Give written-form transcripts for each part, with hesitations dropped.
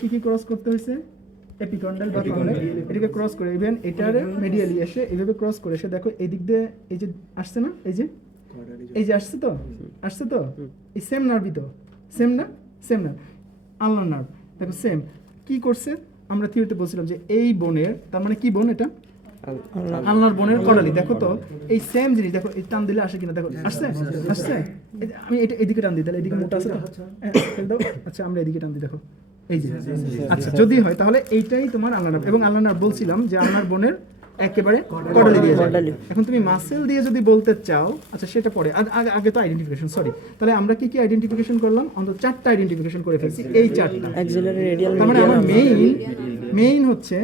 কি কি ক্রস করতে হয়েছে? এপিকন্ডাল বা কন্ডাল, এটাকে ক্রস করে ইভেন এটার মিডিয়ালি এসে এইভাবে ক্রস করে এসে দেখো এই দিক দিয়ে এই যে আসছে না, এই যে আসছে তো এই সেম নার্ভই তো, সেম না আলনার নার্ভ দেখো সেম। কি করছে আমরা থিওরিতে বলছিলাম যে এই বোনের, তার মানে কি বোন এটা? আলনার বোনের করালি। দেখো তো এই সেম জিনিস, দেখো এই টান দিলে আসে কিনা, দেখো আসছে। আমি এটা এদিকে টান দিই, তাহলে এদিকে মোটা আছে তো, দাও। আচ্ছা আমরা এদিকে টান দিই, দেখো এই যে। আচ্ছা যদি হয় তাহলে এইটাই তোমার আলনার নার্ভ। এবং আলনার নার্ভ বলছিলাম যে আলনার বোনের একেবারে কডালি দিয়ে যায়। এখন তুমি মাসেল দিয়ে যদি বলতে চাও, আচ্ছা সেটা পরে, আগে তো আইডেন্টিফিকেশন, সরি। তাহলে আমরা কি কি আইডেন্টিফিকেশন করলাম? অন্তত 4টা আইডেন্টিফিকেশন করে ফেলছি, এই 4টা। তার মানে আমার মেইন হচ্ছে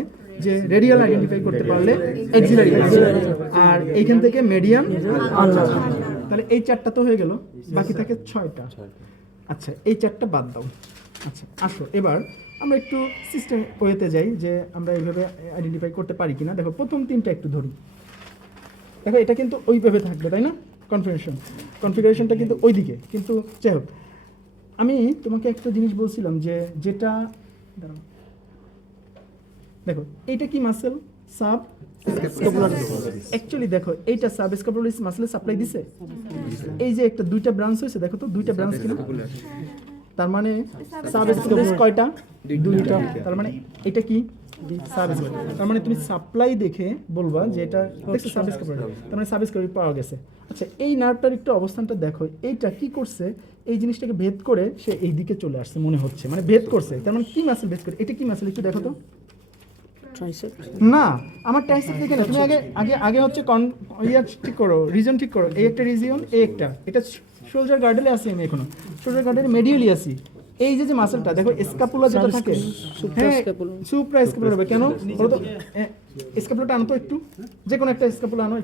যে রেডিয়াল আইডেন্টিফাই করতে পারলে অ্যাক্সিলারি, আর এইখান থেকে মেডিয়ান, তাহলে এই 4টা তো হয়ে গেল, বাকি থাকে 6টা। আচ্ছা এই 4টা বাদ দাও। আচ্ছা আসো এবার আমরা একটু সিস্টেম ওয়েতে যাই যে আমরা এইভাবে আইডেন্টিফাই করতে পারি কিনা। দেখো প্রথম 3টা একটু ধরি। দেখো এটা কিন্তু ওইভাবে থাকবে, তাই না? কনফিগারেশনটা কিন্তু ওইদিকে, কিন্তু যাই হোক আমি তোমাকে একটা জিনিস বলছিলাম যে যেটা, দাঁড়াও, দেখো এইটা কি মাসেল? সাব স্ক্যাপুলারিস। অ্যাকচুয়ালি দেখো এইটা সাব স্ক্যাপুলারিস মাসেলের সাপ্লাই দিছে। এই যে একটা 2টা ব্রাঞ্চ হয়েছে, দেখো তো 2টা ব্রাঞ্চ কিনা, তার মানে সাব স্ক্যাপুলারিস কয়টা? 2টা। তার মানে এটা কি সাব স্ক্যাপুলারিস। তার মানে তুমি সাপ্লাই দেখে বলবা যে এটা দেখো সাব স্ক্যাপুলারিস, তার মানে সাব স্ক্যাপুলারিস পাওয়া গেছে। আচ্ছা এই নার্ভটার একটু অবস্থানটা দেখো, এইটা কি করছে? এই জিনিসটাকে ভেদ করে সে এই দিকে চলে আসছে মনে হচ্ছে, মানে ভেদ করছে। তার মানে কি মাসেল ভেদ করে? এটা কি মাসেল একটু দেখো তো। না আমার ট্রাইসেপ দেখে না, তুমি আগে হচ্ছে ঠিক করো, রিজন ঠিক করো। এই একটা রিজিয়ন, এই একটা, এটা শোল্ডার গার্ডেলে আছি আমি এখনো, শোল্ডার গার্ডেলে মেডিয়ালি আছি। এই যে মাসেলটা দেখো স্ক্যাপুলা যেটা থাকে, হ্যাঁ সুপ্রা স্ক্যাপুলার হবে কেন বলো তো? স্ক্যাপুলাটা আনো তো একটু, যে কোনো একটা স্ক্যাপুলা আনো।